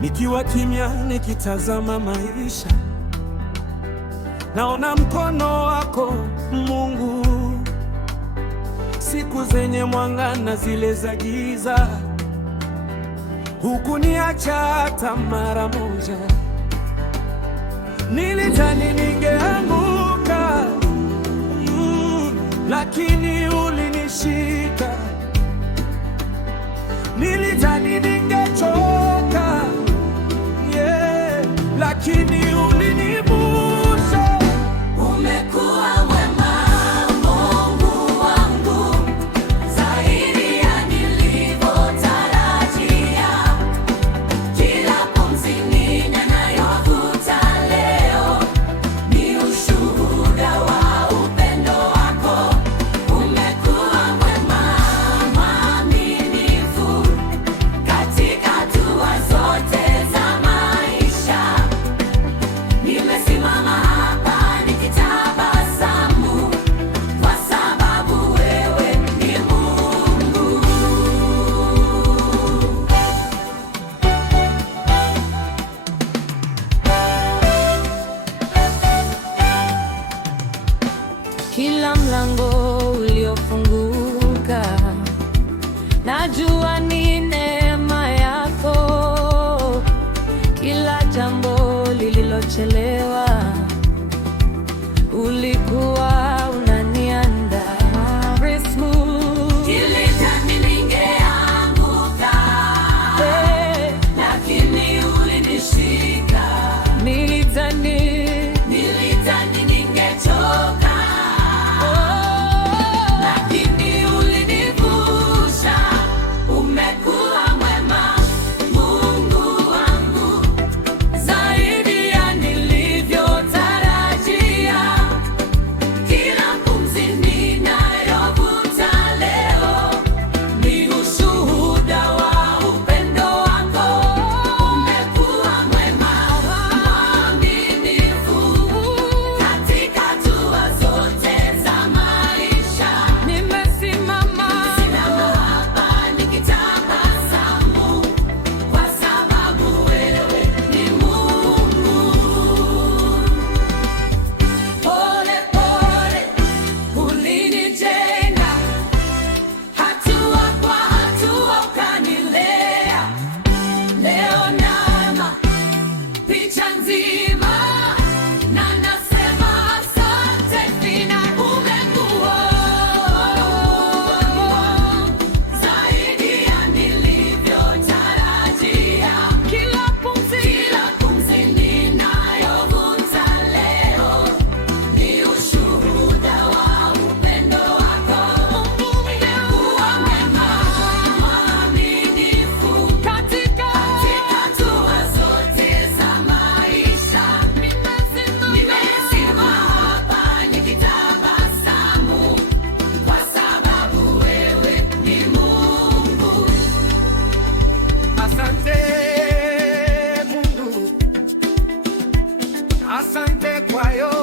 Nikiwa kimya nikitazama maisha, naona mkono wako Mungu, siku zenye mwanga na zile za giza, hukuniacha hata mara moja. Nilidhani ningeanguka, lakini ulinishika. Nilidhani ningechoka, lakini ulinivusha. Umekuwa mwema, Mungu wangu, zaidi ya nilivyotarajia. Kila pumzi ninayovuta leo ni ushuhuda wa upendo wako. Umekuwa mwema, mwaminifu katika hatua zote za maisha. Nimesimama hapa nikitabasamu kwa sababu wewe ni Mungu. Kila mlango uliofunguka, najua ni neema yako. Kila jambo lililochelewa, ulikuwa unaniandaa. Nilidhani ningeanguka, lakini ulinishika. Nilidhani ningechoka, lakini ulinivusha. Umekuwa mwema, Mungu wangu, zaidi ya nilivyotarajia. Kila pumzi ninayovuta leo ni ushuhuda wa upendo wako. Umekuwa mwema, mwaminifu katika hatua zote za maisha. Nimesimama hapa nikitabasamu kwa sababu wewe ni Mungu. Pole pole ulinijenga, hatua kwa hatua ukanilea. Leo naona picha nzima na nasema asante. Umekuwa zaidi ya nilivyotarajia. Kila pumzi ninayovuta leo ni ushuhuda wa upendo wako. Umekuwa mwema, mwaminifu katika hatua zote za maisha. Nimesimama hapa nikitabasamu kwa sababu wewe ni Mungu. Asante Mungu, asante kwa yote.